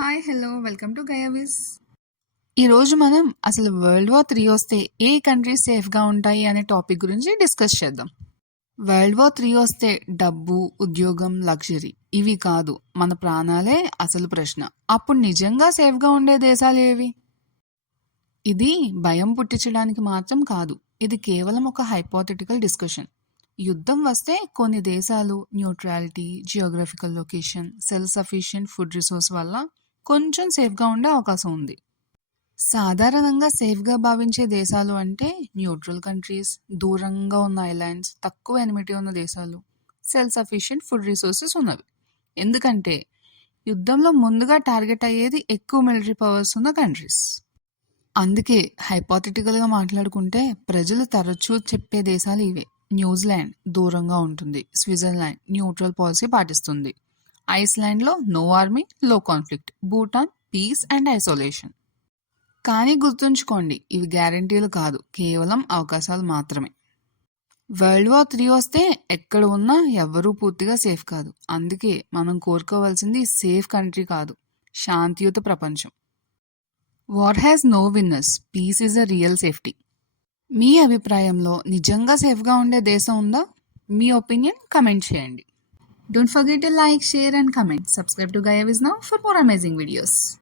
Hi hello welcome to గయావిస్. ఈరోజు మనం అసలు వరల్డ్ వార్ 3 వస్తే ఏ కంట్రీస్ సేఫ్గా ఉంటాయి అనే టాపిక్ గురించి డిస్కస్ చేద్దాం. వరల్డ్ వార్ 3 వస్తే డబ్బు, ఉద్యోగం, లగ్జరీ ఇవి కాదు, మన ప్రాణాలే అసలు ప్రశ్న. అప్పుడు నిజంగా సేఫ్గా ఉండే దేశాలు ఏవి? ఇది భయం పుట్టించడానికి మాత్రం కాదు, ఇది కేవలం ఒక హైపోథెటికల్ డిస్కషన్. యుద్ధం వస్తే కొన్ని దేశాలు neutrality, geographical location, self sufficient food resource వల్ల కొంచెం సేఫ్గా ఉండే అవకాశం ఉంది. సాధారణంగా సేఫ్గా భావించే దేశాలు అంటే న్యూట్రల్ కంట్రీస్, దూరంగా ఉన్న ఐలాండ్స్, తక్కువ ఎనిమిటీ ఉన్న దేశాలు, సెల్ఫ్ సఫిషియెంట్ ఫుడ్ రిసోర్సెస్ ఉన్నవి. ఎందుకంటే యుద్ధంలో ముందుగా టార్గెట్ అయ్యేది ఎక్కువ మిలిటరీ పవర్స్ ఉన్న కంట్రీస్. అందుకే హైపోథెటికల్గా మాట్లాడుకుంటే ప్రజలు తరచూ చెప్పే దేశాలు ఇవే. న్యూజిలాండ్ దూరంగా ఉంటుంది, స్విట్జర్లాండ్ న్యూట్రల్ పాలసీ పాటిస్తుంది, ఐస్లాండ్లో no army, low conflict, Bhutan peace and isolation. కానీ గుర్తుంచుకోండి, ఇవి గ్యారంటీలు కాదు, కేవలం అవకాశాలు మాత్రమే. వరల్డ్ వార్ 3 వస్తే ఎక్కడ ఉన్నా ఎవ్వరూ పూర్తిగా సేఫ్ కాదు. అందుకే మనం కోరుకోవాల్సింది సేఫ్ కంట్రీ కాదు, శాంతియుత ప్రపంచం. War has no winners, peace is a real safety. మీ అభిప్రాయంలో నిజంగా సేఫ్గా ఉండే దేశం ఉందా? మీ ఒపీనియన్ కమెంట్ చేయండి. Don't forget to like, share and comment. Subscribe to Gaya Viz now for more amazing videos.